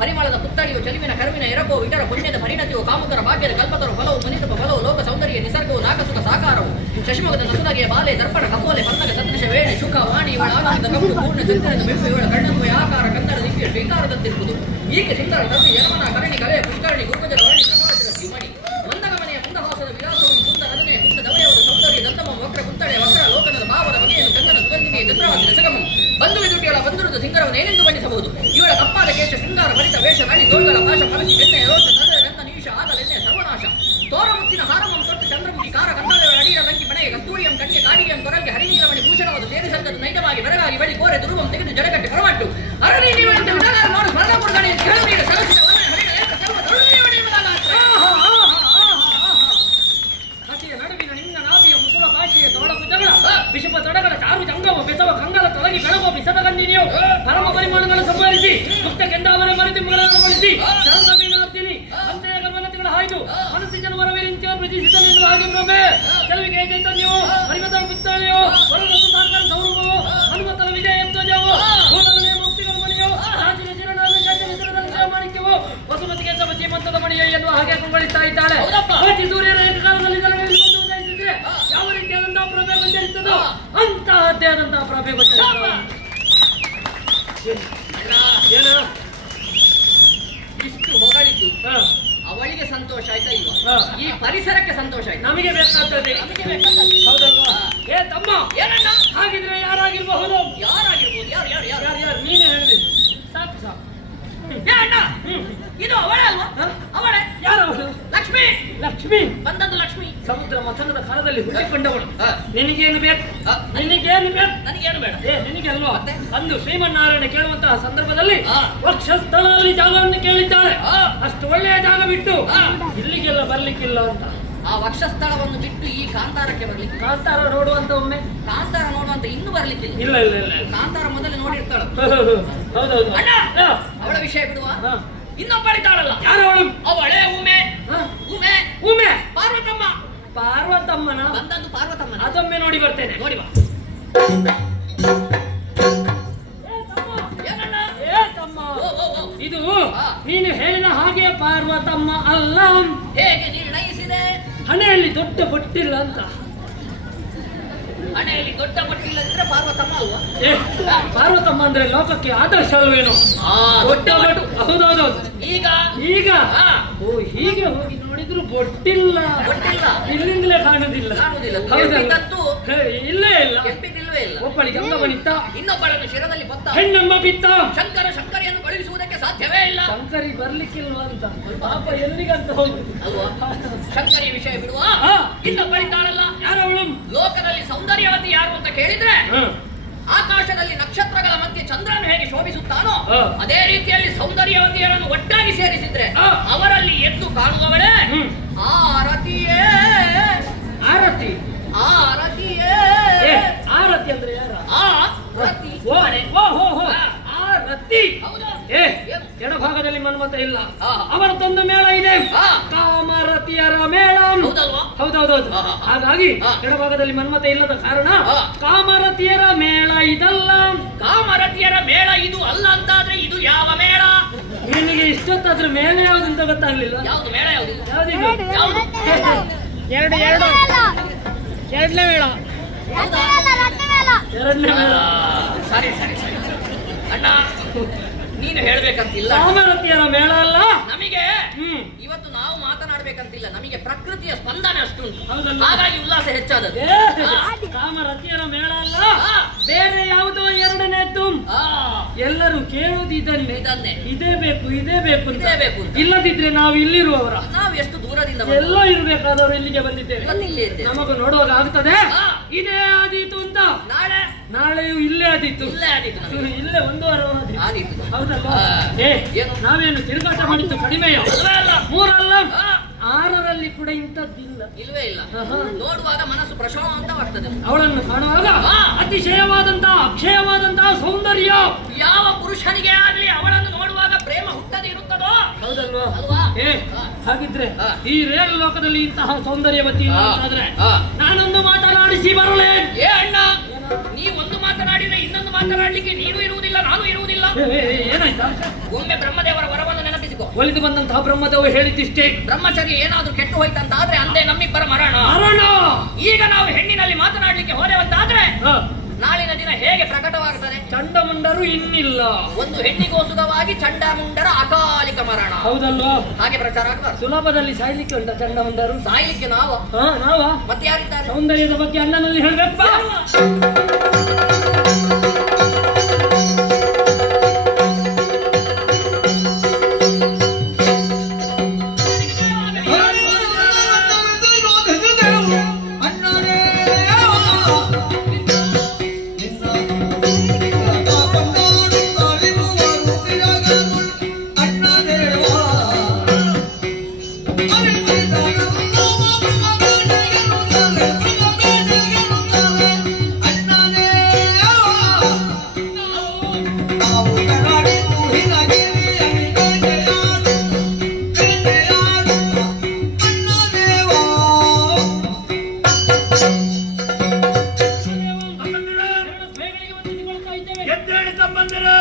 ಪರಿಮಳದ ಪುತ್ತಳಿಯು ಚೆಲುವಿನ ಕರುವಿನ ಎರಕೋ ಇತರ ಪುಣ್ಯದ ಪರಿಣತಿಯು ಕಾಮುಕರ ಭಾಗ್ಯದ ಕಲ್ಪತರು ಫಲವು ಮನಿತಪ ಫಲವು ಲೋಕ ಸೌಂದರ್ಯ ನಿಸರ್ಗವು ನಾಕಸುಖ ಸಾಕಾರವು ಶಶಿಮುಖದ ನಸುನಗೆಯ ಬಾಲೆ ದರ್ಪಣ ಕಪೋಲೆ ಪನ್ನಗ ಸದೃಶ ವೇಣಿ ಶುಕ ವಾಣಿ ಇವಳ ಆನಂದ ಕಪ್ಪು ಪೂರ್ಣ ಚಂದ್ರನ ಬೆಳೆಸು ಇವಳ ಕಣ್ಣನ್ವಯ ಆಕಾರ ಕನ್ನಡ ದಿವ್ಯ ಶ್ರೀಕಾರದಂತಿರುವುದು. ಈಕೆ ಸುಂದರ ನಸಿ ಯಮನ ಕರಣಿ ಕಲೆ ಪುಷ್ಕರಣಿ ಗುರುಪಜರ ವರ್ಣಿ ಪ್ರಕಾಶದ ಕಿಮಣಿ ಮಂದಗಮನೆಯ ಕುಂದಹಾಸದ ವಿಲಾಸವು ಕುಂದ ರದನೆಯ ಕುಂದ ದವಯವಾದ ಸೌಂದರ್ಯ ದಂತಮ ವಕ್ರ ಕುಂತಳೆ ವಕ್ರ ಲೋಕನದ ಭಾವದ ಬಗೆಯನ್ನು ಗಂಗನ ಸುಗಂಧಿನಿಯ ಚಂದ್ರವಾದ ಸಗಮಂ ಬಂಧು ವಿದುಟಿಗಳ ಬಂಧುರದ ಸಿಂಗರವನ್ನು ಏನೆಂದು ಬಣ್ಣಿಸಬಹುದು. ಇವಳ ಕಪ್ಪಾದ ಕೇಶ ಶೃಂಗಾರ ಭರಿತ ವೇಷ ನಳಿ ತೋಳ್ಗಳ ಪಾಶ ಫಲಕಿ ಬೆಣ್ಣೆಯ ರೋಷ ನರದ ರತ್ನ ನೀಶ ಆಗಲೆನ್ನೆಯ ಸರ್ವನಾಶ ತೋರಮುತ್ತಿನ ಹಾರಮಂ ತೊಟ್ಟು ಚಂದ್ರಮುಖಿ ಕಾರ ಕಂದಾಳೆಯ ಅಡಿಯ ಲಂಕಿ ಪಣೆಯ ಕಸ್ತೂರಿಯಂ ಕಣ್ಣಿಯ ಕಾಡಿಗೆಯಂ ಕೊರಲ್ಗೆ ಹರಿನೀರಮಣಿ ಭೂಷಣವಾದ ಸೇರಿಸಲ್ಗದು ನೈಜವಾಗಿ ಬೆಳಗಾಗಿ ಬಳಿ ಕೋರೆ ದುರುವಂ ತೆಗೆದು ಜಡಗಟ್ಟೆ ಹೊರಮಟ್ಟು ಅರಳಿ ನೀಡುವಂತೆ ವಿಡಲಾರ ನೋಡು ಸ್ಮರಣಪುರ ಗಣಿಯ ಕೆಳನೀರು ಸರಸಿದ ವನ ಹರಿಣ ಏಕ ಸರ್ವ ತರುಣೀಯವಣಿ ಹಸಿಯ ನಡುವಿನ ನಿಂಗ ನಾಭಿಯ ಮುಸುಳ ಭಾಷೆಯ ತೋಳಭುಜಗಳ ವಿಷುಪ ತೊಡಗಳ ಚಾರು ಜಂಗಮ ಬೆಸವ ಕಂಗಲ ತೊಲಗಿ ಬೆಳಗುವ ಬಿಸದ ಗಂಡಿನಿಯು ಪರಮ ಪರಿಮಾಣಗಳನ್ನು ಸಂವರಿಸಿ ಮುಕ್ತ ಕೆಂದಾವರೆ ಮರಿತಿಂಬಗಳನ್ನು ಬಳಸಿ ಶರಣಮೀನಾರ್ತಿನಿ ಅಂತೆಯ ಗರ್ಭಗತಿಗಳ ಹಾಯ್ದು ಮನಸ್ಸಿ ಜನವರವೇರಿಂಚ ಪ್ರತಿಸಿದನೆಂದು ಹಾಗೆ ಪ್ರಭೆ ಕೆಲವಿಗೆ ಚೈತನ್ಯವು ಹರಿಮತಳ ಪುತ್ತಳೆಯೋ ಹೊರಗತ್ತು ಸರ್ಕಾರ ಸೌರಭವು ಹನುಮತಲ ವಿಜಯ ಧ್ವಜವು ಮೂಲನೆಯ ಮುಕ್ತಿಗಳ ಮಣಿಯೋ ರಾಜನ ಚಿರಣಾದ ಜಾತ್ಯ ಮಾಣಿಕ್ಯವು ವಸುಮತಿಗೆ ಸಭ ಶ್ರೀಮಂತದ ಮಣಿಯೋ ಎನ್ನುವ ಹಾಗೆ ಕೊಂಗೊಳಿಸ್ತಾ ಇದ್ದಾಳೆ. ಕೋಟಿ ಸೂರ್ಯನ ಏಕಕಾಲದಲ್ಲಿ ಜಲಗಳಲ್ಲಿ ಒಂದು ಉದಯಿಸಿದ್ರೆ ಯಾವ ರೀತಿಯಾದಂತಹ ಪ್ರಭೆ ಗೋಚರಿಸುತ್ತದೋ ಅಂತಹದ್ದೇ ಆದಂತಹ ಪ್ರಭೆ ಗೋಚರಿಸುತ್ತದೆ. ಇಷ್ಟು ಹೊಗಳಿದ್ದು ಅವಳಿಗೆ ಸಂತೋಷ ಆಯ್ತಾ ಇಲ್ವಾ? ಈ ಪರಿಸರಕ್ಕೆ ಸಂತೋಷ ಆಯ್ತು. ನಮಗೆ ಬೇಕಾಗ್ತದೆ, ಹೌದಲ್ವಾ? ಏ ತಮ್ಮ, ಏನಣ್ಣ? ಹಾಗಿದ್ರೆ ಯಾರಾಗಿರ್ಬಹುದು? ಯಾರಾಗಿರ್ಬೋದು? ಯಾರು ನೀನೇ ಹೇಳಿದೆ. ಸಾಕು ಸಾಕು. ಅಣ್ಣ, ಇದು ಅವಳೇ ಅಲ್ವಾ? ಅವಳೇ. ಯಾರು ಅವಳು? ಲಕ್ಷ್ಮಿ. ಲಕ್ಷ್ಮಿ ಬಂದದ್ದು ಲಕ್ಷ್ಮಿ. ಸಮುದ್ರ ಮಥನದ ಕಾಲದಲ್ಲಿ ಹುಟ್ಟಿಕೊಂಡವಳು. ನಿನಗೇನು ಬೇಕು? ನಿನಗೇನು ಬೇಕು? ನನಗೇನು ಬೇಡ. ನಿನಗೆಲ್ವಾ? ಅಂದು ಶ್ರೀಮನ್ನಾರಾಯಣ ಕೇಳುವಂತಹ ಸಂದರ್ಭದಲ್ಲಿ ವಕ್ಷಸ್ಥಳದಲ್ಲಿ ಜಾಗವನ್ನು ಕೇಳಿದ್ದಾಳೆ. ಅಷ್ಟು ಒಳ್ಳೆಯ ಜಾಗ ಬಿಟ್ಟು ಇಲ್ಲಿಗೆಲ್ಲ ಬರ್ಲಿಕ್ಕಿಲ್ಲ ಅಂತ. ಆ ವಕ್ಷಸ್ಥಳವನ್ನು ಬಿಟ್ಟು ಈ ಕಾಂತಾರಕ್ಕೆ ಬರ್ಲಿಕ್ಕೆ. ಕಾಂತಾರ ನೋಡುವಂತ ಒಮ್ಮೆ ಕಾಂತಾರ ನೋಡುವಂತ ಇನ್ನು ಬರ್ಲಿಕ್ಕಿಲ್ಲ. ಇಲ್ಲ ಇಲ್ಲ ಇಲ್ಲ. ಕಾಂತಾರ ಮೊದಲು ನೋಡಿರ್ತಾಳ. ಹೌದೌದು. ಅಣ್ಣ ಅವಳ ವಿಷಯ ಬಿಡುವ. ಇನ್ನೊಬ್ಬಳಿದ್ದಾಳಲ್ಲ. ಯಾರು ಅವಳು? ಅವಳೇ ಉಮೆ. ಉಮೆ ಉಮೆ ಪಾರ್ವತಮ್ಮ. ಪಾರ್ವತಮ್ಮನ ಬಂದದ್ದು ಪಾರ್ವತಮ್ಮನ. ಅದೊಮ್ಮೆ ನೋಡಿ ಬರ್ತೇನೆ. ನೋಡಿ ಬಾ. ಇದು ನೀನು ಹೇಳಿದ ಹಾಗೆ ಪಾರ್ವತಮ್ಮ ಅಲ್ಲ. ಹೇಗೆ ನಿರ್ಣಯಿಸಿದೆ? ಹಣೆಯಲ್ಲಿ ದೊಡ್ಡ ಬೊಟ್ಟಿಲ್ಲ ಅಂತ. ಹಣೆಯಲ್ಲಿ ದೊಡ್ಡ ಬೊಟ್ಟಿಲ್ಲ ಅಂದ್ರೆ ಪಾರ್ವತಮ್ಮ ಅಲ್ವಾ? ಪಾರ್ವತಮ್ಮ ಅಂದ್ರೆ ಲೋಕಕ್ಕೆ ಆದರ್ಶ ಅಲ್ವೇನು? ದೊಡ್ಡ ಬೊಟ್ಟು. ಹೌದೌದು. ಈಗ ಈಗ ಓ ಹೀಗೆ ಹೋಗಿ ನೋಡಿದ್ರು ಬೊಟ್ಟಿಲ್ಲ. ಇಲ್ಲಿಂದಲೇ ಕಾಣುದಿಲ್ಲ. ಇಲ್ಲೇ ಇಲ್ಲ. ಕೆಂಪಿದಿಲ್ವೇ ಇಲ್ಲ. ಒಬ್ಬಳಿಗೆ ಅಂಗವನಿತ್ತ, ಇನ್ನೊಬ್ಬಳನ್ನು ಶಿರದಲ್ಲಿ ಬತ್ತ, ಹೆಣ್ಣಮ್ಮ ಬಿತ್ತ. ಶಂಕರಿಯನ್ನು ಕಳುಹಿಸುವುದಕ್ಕೆ ಸಾಧ್ಯವೇ ಇಲ್ಲ. ಶಂಕರಿ ಬರ್ಲಿಕ್ಕಿಲ್ವಾ ಅಂತ ಪಾಪ ಎಲ್ಲಿಗಂತ ಹೋಗುದು ಅಲ್ವಾ? ಶಂಕರಿ ವಿಷಯ ಬಿಡುವ. ಇನ್ನೊಬ್ಬಳಿದ್ದಾಳಲ್ಲ. ಯಾರವಳು? ಲೋಕದಲ್ಲಿ ಸೌಂದರ್ಯವತಿ ಯಾರು ಅಂತ ಕೇಳಿದ್ರೆ ಆಕಾಶದಲ್ಲಿ ನಕ್ಷತ್ರಗಳ ಮಧ್ಯೆ ಚಂದ್ರನು ಹೇಗೆ ಶೋಭಿಸುತ್ತಾನೋ ಅದೇ ರೀತಿಯಲ್ಲಿ ಸೌಂದರ್ಯವತಿಯರನ್ನು ಒಟ್ಟಾಗಿ ಸೇರಿಸಿದ್ರೆ ಅವರಲ್ಲಿ ಎದ್ದು ಕಾಣುವವಳೇ ಆರತಿಯೇ. ಆರತಿ? ಆರತಿಯೇ. ಆರತಿ ಅಂದ್ರೆ ಯಾರ? ಆರತಿ. ಆರತಿ. ಎಡಭಾಗದಲ್ಲಿ ಮನ್ಮತ ಇಲ್ಲ. ಅವರದೊಂದು ಮೇಳ ಇದೆ, ಕಾಮರತಿಯರ ಮೇಳ. ಹೌದೌದೌದು. ಹಾಗಾಗಿ ಎಡಭಾಗದಲ್ಲಿ ಮನ್ಮತ ಇಲ್ಲದ ಕಾರಣ ಕಾಮರತಿಯರ ಮೇಳ ಇದಲ್ಲ. ಕಾಮರತಿಯರ ಮೇಳ ಇದು ಅಲ್ಲ ಅಂತಾದ್ರೆ ಇದು ಯಾವ ಮೇಳ? ನಿನಗೆ ಇಷ್ಟೊತ್ತಾದ್ರೆ ಮೇಳ ಯಾವ್ದಂತ ಗೊತ್ತಾಗ್ಲಿಲ್ಲ. ಯಾವ್ದು ಮೇಳ? ಯಾವ್ದು? ಎರಡನೇ ಮೇಳ. ಎರಡನೇ ಮೇಳ. ಸರಿ ಸರಿ ಸರಿ ಅಣ್ಣ, ನೀನು ಹೇಳ್ಬೇಕಂತಿಲ್ಲ. ಕಾಮರತಿಯರ ಮೇಳ ಅಲ್ಲ ನಮಗೆ. ಇವತ್ತು ನಾವು ಮಾತನಾಡ್ಬೇಕಂತಿಲ್ಲ, ನಮಗೆ ಪ್ರಕೃತಿಯ ಸ್ಪಂದನೆ ಅಷ್ಟುಂಟು, ಹಾಗಾಗಿ ಉಲ್ಲಾಸ ಹೆಚ್ಚಾದದ್ದು. ಕಾಮರತಿಯರ ಮೇಳ ಅಲ್ಲ, ಬೇರೆ ಯಾವುದೋ ಎರಡನೇದ್ದು. ಎಲ್ಲರೂ ಕೇಳುವುದು ಇದನ್ನೇ. ಇದೇ ಬೇಕು ಇದೇ ಬೇಕು ಇದೇ ಬೇಕು. ಇಲ್ಲದಿದ್ರೆ ನಾವು ಇಲ್ಲಿರುವವರ. ನಾವು ಎಷ್ಟು ದೂರದಿಂದ ಎಲ್ಲ ಇರ್ಬೇಕಾದವರು ಇಲ್ಲಿಗೆ ಬಂದಿದ್ದೇವೆ. ನಮಗೂ ನೋಡುವಾಗ ಆಗ್ತದೆ ಇದೇ ಆದೀತು ಅಂತ. ನಾಳೆಯೂ ಇಲ್ಲೇ ಆದೀತು. ಇಲ್ಲೇ ಒಂದು ವಾರ ಆದೀತು. ಹೌದಲ್ವಾ? ನಾವೇನು ತಿರುಗಾಟ ಮಾಡಿದ್ದು ಕಡಿಮೆಯ? ಮೂರಲ್ಲ, 6ರಲ್ಲಿ ಕೂಡ ಇಂಥದ್ದಿಲ್ಲ. ಇಲ್ವೇ ಇಲ್ಲ. ನೋಡುವಾಗ ಮನಸ್ಸು ಪ್ರಶಾಂತವಾಗ್ತದೆ. ಅವಳನ್ನು ಕಾಣುವಾಗ ಅತಿಶಯವಾದಂತಹ ಅಕ್ಷಯವಾದಂತಹ ಸೌಂದರ್ಯ. ಯಾವ ಪುರುಷನಿಗೆ ಆಗಲಿ ಅವಳನ್ನು ನೋಡುವಾಗ ಪ್ರೇಮ ಹುಟ್ಟದೆ ಇರುತ್ತದೋ. ಹೌದಲ್ವಾ? ಹಾಗಿದ್ರೆ ಈ ರೇಲ್ ಲೋಕದಲ್ಲಿ ಇಂತಹ ಸೌಂದರ್ಯವತಿ ಆದ್ರೆ ನಾನೊಂದು ಮಾತನಾಡಿಸಿ ಬರಲೇ? ಅಣ್ಣ, ನೀವೊಂದು ಮಾತನಾಡಿದ್ರೆ ಇನ್ನೊಂದು ಮಾತನಾಡ್ಲಿಕ್ಕೆ ನೀನು ಇರುವುದಿಲ್ಲ, ನಾನು ಇರುವುದಿಲ್ಲ. ಏನಾಯ್ತಾ? ಒಮ್ಮೆ ಬ್ರಹ್ಮದೇವರ ವರವನ್ನು ನೆನಪಿಸಿಕೊ. ಒಲಿದು ಬಂದಂತಹ ಬ್ರಹ್ಮದೇವ ಹೇಳಿದಿಷ್ಟೇ, ಬ್ರಹ್ಮಚರ್ಯ ಏನಾದ್ರೂ ಕೆಟ್ಟು ಹೋಯ್ತಂತಾದ್ರೆ ಅಂದೇ ನಮ್ಮಿಬ್ಬರ ಮರಣ. ಈಗ ನಾವು ಹೆಣ್ಣಿನಲ್ಲಿ ಮಾತನಾಡ್ಲಿಕ್ಕೆ ಹೋದೆವಂತಾದ್ರೆ ನಾಳಿನ ದಿನ ಹೇಗೆ ಪ್ರಕಟವಾಗುತ್ತದೆ? ಚಂಡಮುಂಡರು ಇನ್ನಿಲ್ಲ. ಒಂದು ಹೆಣ್ಣಿಗೋಸುಗವಾಗಿ ಚಂಡಮುಂಡರ ಅಕಾಲಿಕ ಮರಣ. ಹೌದಲ್ವಾ? ಹಾಗೆ ಪ್ರಚಾರ ಆಗಬಾರ್ದು. ಸುಲಭದಲ್ಲಿ ಸಾಯ್ಲಿಕ್ಕೆ ಉಂಟ ಚಂಡಮುಂಡರು? ಸಾಯ್ಲಿಕ್ಕೆ ನಾವ ಮತ್ತೆ ಯಾರಿದ್ದಾರೆ? ಸೌಂದರ್ಯದ ಬಗ್ಗೆ ಅಣ್ಣನಲ್ಲಿ ಹೇಳ್ಬೇಕು.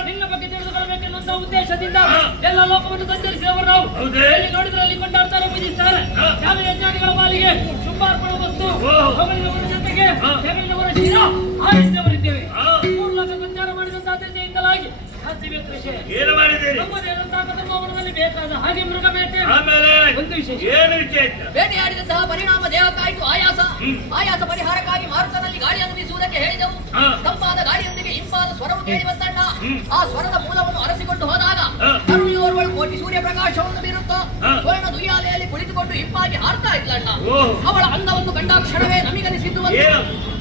ನಿನ್ನ ಬಗ್ಗೆ ತಿಳಿದುಕೊಳ್ಳಬೇಕೆನ್ನುವಂತಹ ಉದ್ದೇಶದಿಂದ ಎಲ್ಲ ಲೋಕವನ್ನು ಸಂಚರಿಸಿದವರು ನಾವು. ಎಲ್ಲಿ ನೋಡಿದ್ರೆ ಅಲ್ಲಿ ಕೊಂಡಾಡ್ತಾರೆ, ಪೂಜಿಸ್ತಾರೆ. ಯಾವ ಯಜ್ಞಾನಿಗಳ ಪಾಲಿಗೆ ಶುಭಾರ್ಪಣ ವಸ್ತು, ಹೊಗಳಿದವರ ಜೊತೆಗೆ ಹೆಗಲಿನವರ ಶಿರ ಆರಿಸಿದವರಿದ್ದೇವೆ. 3 ಲೋಕ ಸಂಚಾರ ಮಾಡಿದಂತಹ ದೆಸೆಯಿಂದಲಾಗಿ ಏನು ಮಾಡಿದ್ದೀರಿ? ಧರ್ಮದಲ್ಲಿ ಬೇಕಾದ ಹಾಗೆ ಮೃಗ ಬೇಟೆ. ಒಂದು ವಿಶೇಷ ಬೇಟೆಯಾಡಿದಂತಹ ಪರಿಣಾಮ ದೇಹಕ್ಕಾಯಿತು ಆಯಾಸ ಪರಿಹಾರಕ್ಕಾಗಿ ಮಾರುತನಲ್ಲಿ ಗಾಳಿಯನ್ನು ಬೀಸುವುದಕ್ಕೆ ಹೇಳಿದೆವು. ತಂಪಾದ ಗಾಳಿಯೊಂದಿಗೆ ಇಂಪಾದ ಸ್ವರವು ಕೇಳಿ ಬಂದಣ್ಣ. ಆ ಸ್ವರದ ಮೂಲವನ್ನು ಅರಸಿಕೊಂಡು ಹೋದಾಗ ಕರುಳಿನೋರ್ವಳು ಕೋಟಿ ಸೂರ್ಯ ಪ್ರಕಾಶವನ್ನು ಬೀರುತ್ತೋ ಸ್ವರ್ಣ ದುಯ್ಯಾಲೆಯಲ್ಲಿ ಕುಳಿತುಕೊಂಡು ಹಿಂಪಾಗಿ ಹಾರ್ತಾ ಇದ್ಲಣ್ಣ. ಅವಳ ಅಂಗವನ್ನು ಕಂಡಾಕ್ಷಣವೇ ನಮಗನಿಸಿದ್ದು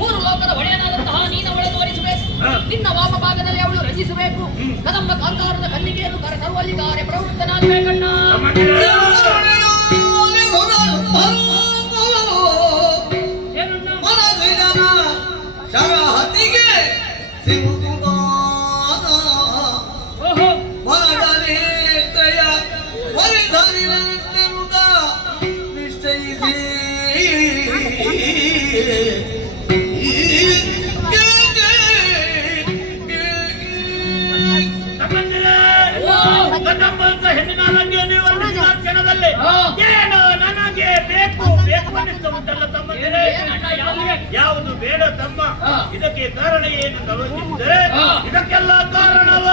ಮೂರು ಲೋಕದ ಒಡೆಯನಾದಂತಹ ನೀನವಳನ್ನು ವರಿಸಬೇಕು. ನಿನ್ನ ವಾಮ ಭಾಗದಲ್ಲಿ ಅವಳು ರಂಜಿಸಬೇಕು. ಕದಂಬ ಕಾಂತಾರದ ಕನ್ನಿಗೆಯನ್ನು ಕರ ತರುವಲ್ಲಿ ಕಾರ್ಯ ಪ್ರವೃತ್ತನಾಗಬೇಕಣ್ಣ. ಹೆಣ್ಣಿನ ನೀವು ಕ್ಷಣದಲ್ಲಿ ಏನು ನನಗೆ ಬೇಕು ಬೇಕು ಅನ್ನಿಸ್ತಾ ಉಂಟಲ್ಲ ತಮ್ಮಂದಿರೇ. ಯಾವುದು ಬೇಡ ತಮ್ಮ, ಇದಕ್ಕೆ ಕಾರಣ ಏನು ಗಮನಿಸಿದರೆ ಇದಕ್ಕೆಲ್ಲ ಕಾರಣವ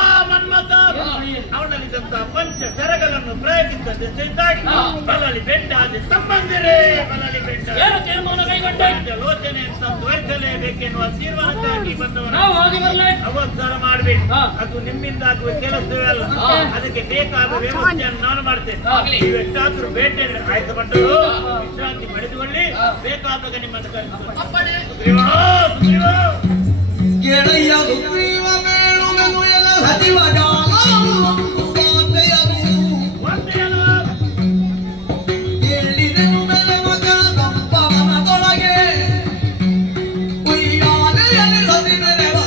ಆ ಮನ್ಮಥ ಅವನಲ್ಲಿದ್ದಂತ ಪಂಚ ಸೆರಗಳನ್ನು ಪ್ರಯೋಗಿಸಿದ್ದಾಗಿ ಬಲಲಿ ಬೆಂಡಾದ ಸಂಬಂಧಿರೇ. ಬಲಲಿ ಬೆಂಡ ತೀರ್ಮಾನ ಕೈಗೊಂಡ ಲೋಚನೆ ತ್ವರಿಸಲೇಬೇಕೆನ್ನುವ ತೀರ್ಮಾನಕ್ಕಾಗಿ ಬಂದವನು ಅವಸರ ಮಾಡಬೇಕು. ಅದು ನಿಮ್ಮಿಂದ ಆಗುವ ಕೆಲಸವೇ ಅಲ್ಲ. ಅದಕ್ಕೆ ಬೇಕಾದ ವ್ಯವಸ್ಥೆಯನ್ನು ನಾನು ಮಾಡ್ತೇನೆ. ನೀವು ಎಷ್ಟಾದ್ರೂ ಬೇಟೆ ಆಯ್ತು ಬಂದರು ವಿಶ್ರಾಂತಿ ಪಡೆದುಕೊಳ್ಳಿ. ಬೇಕಾದಾಗ ನಿಮ್ಮನ್ನು ಕರೆದುಕೊಳ್ಳಿ. ಗೆಳೆಯ ಸುಗ್ರೀವ ಬೇಡುಗನು ಎಲ್ಲ ಸಚಿವ ಜಾಲ ಹೇಳಿದೆನು ಮೇಲೆ ಮಗ ದಪ್ಪ ಮನದೊಳಗೆ ಉಯ್ಯಾಲೆಯಲ್ಲಿ ಸತಿ ಬೆರೆವ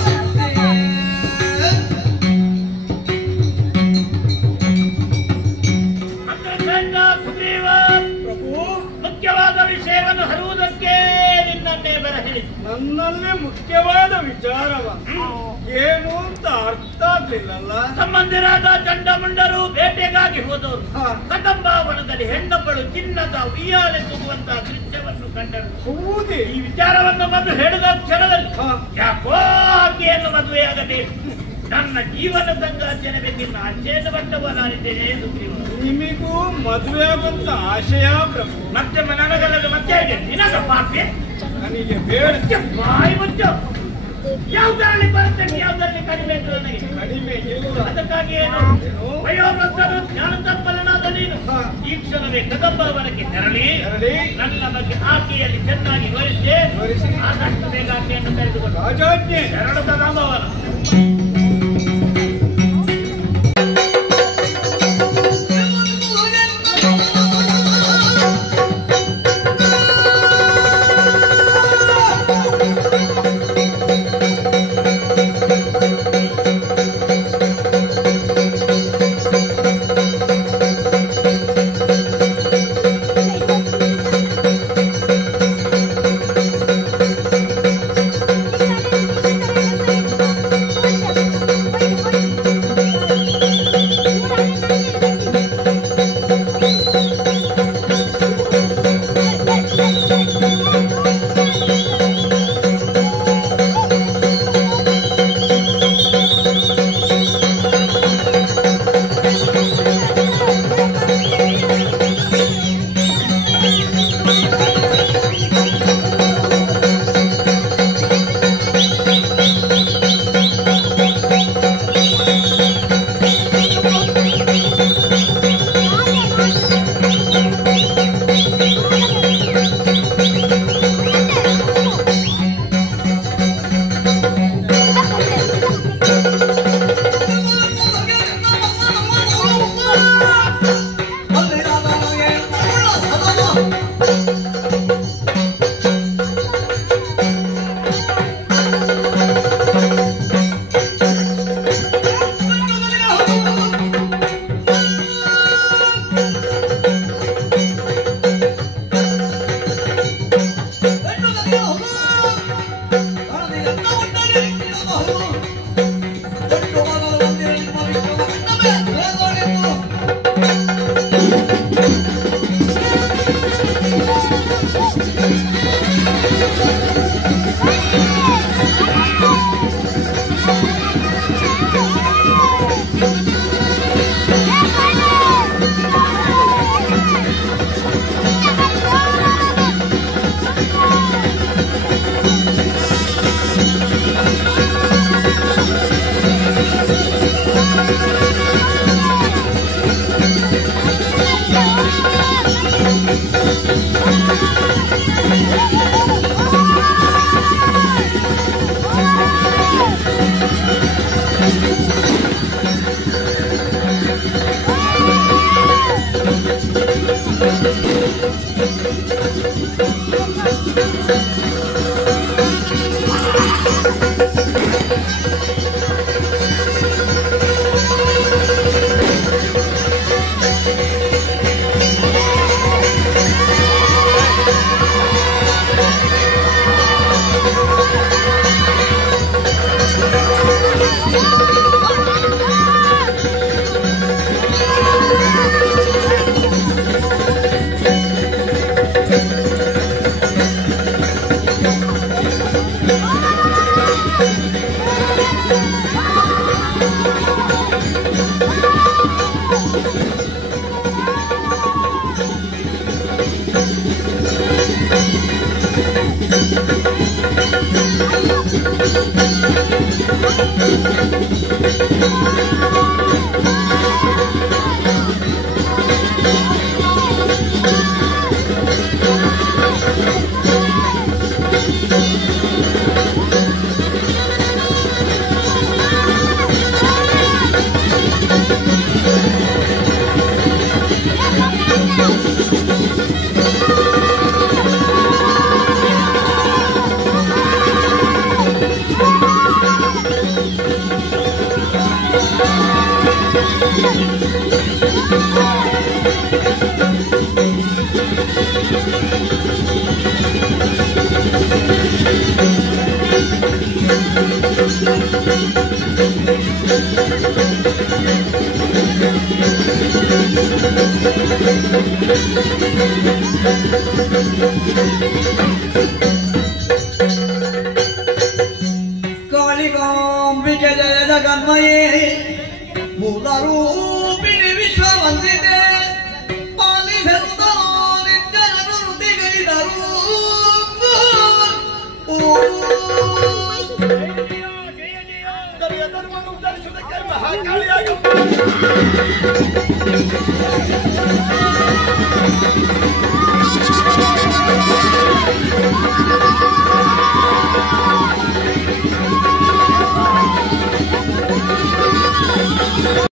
ಸುಗ್ರೀವ ಮುಖ್ಯವಾದ ವಿಷಯವನ್ನು ಹರುವುದಕ್ಕೆ ನಿನ್ನನ್ನೇ ಬರಹೇಳಿ. ನನ್ನಲ್ಲಿ ಮುಖ್ಯವಾದ ವಿಚಾರವ ಏನು ಅಂತ ಅರ್ಥ ಆಗ್ಲಿಲ್ಲಲ್ಲ. ಸಂಬಂಧಿರಾದ ಚಂಡಮುಂಡರು ಬೇಟೆಗಾಗಿ ಹೋದವರು ಕದಂಬಾವನದಲ್ಲಿ ಹೆಣ್ಣೊಬ್ಬಳು ಚಿನ್ನದ ಉಯ್ಯಾಲೆ ತೂಗುವಂತಹ ದೃಶ್ಯವನ್ನು ಕಂಡರು. ಹೌದೇ? ಈ ವಿಚಾರವನ್ನು ಮೊದಲು ಹೇಳಿದ ಕ್ಷಣದಲ್ಲಿ ಯಾಕೋ ಆಕೆಯನ್ನು ಮದುವೆಯಾಗಬೇಕು, ನನ್ನ ಜೀವನ ಸಂಗಾತಿಯನ್ನು ಬೇಕಿಲ್ಲ ಆಶೆಯನ್ನು ಬಂದವನಾಗಿದ್ದೇನೆ. ಸುಗ್ರೀವ ನಿಮಗೂ ಮದುವೆ ಆಗುವಂತ ಆಶಯ ಪ್ರಭು. ಮತ್ತೆ ನನಗಲ್ಲದ ಮತ್ತೆ ಇದೆ ನಿನಗ ಪಾಪೆ. ನನಗೆ ಬೇಡ. ಬಾಯಿ ಮುಚ್ಚ. ಯಾವ್ದರಲ್ಲಿ ಬರ್ತೇನೆ ಯಾವ್ದರಲ್ಲಿ ಕಡಿಮೆ ಇತ್ತು ನನಗೆ ಕಡಿಮೆ ಇಲ್ಲ. ಅದಕ್ಕಾಗಿ ಏನು ವಯೋವೃದ್ಧರು ಜ್ಞಾನ ಸಂಪನ್ನನಾದ ನೀನು ಈ ಕ್ಷಣವೇ ಕದಂಬವನಕ್ಕೆ ತೆರಳಿ ನನ್ನ ಬಗ್ಗೆ ಆಕೆಯಲ್ಲಿ ಚೆನ್ನಾಗಿ ವರಿಸಿ ಆದಷ್ಟು ಬೇಗ ಆಕೆಯನ್ನು ಕರೆದುಕೊಂಡು ರಾಜಾಜ್ಞೆ ಎರಡು ಕದಂಬವನ ಕಾಳಿಕಾಂಬಿಕೆ ಜಯದ ಗನ್ಮಯೇ ಮೂಲರೂಪಿಣಿ ವಿಶ್ವವಂದಿತೆ ಪಾಲಿಸೆಂದು ನಿತ್ಯನರು ನುಡಿಗೈದರು ಧರ್ಮವನ್ನು ಉದ್ಧರಿಸುವುದಕ್ಕೆ ಮಹಾಕಾಳಿಯಾಗಿ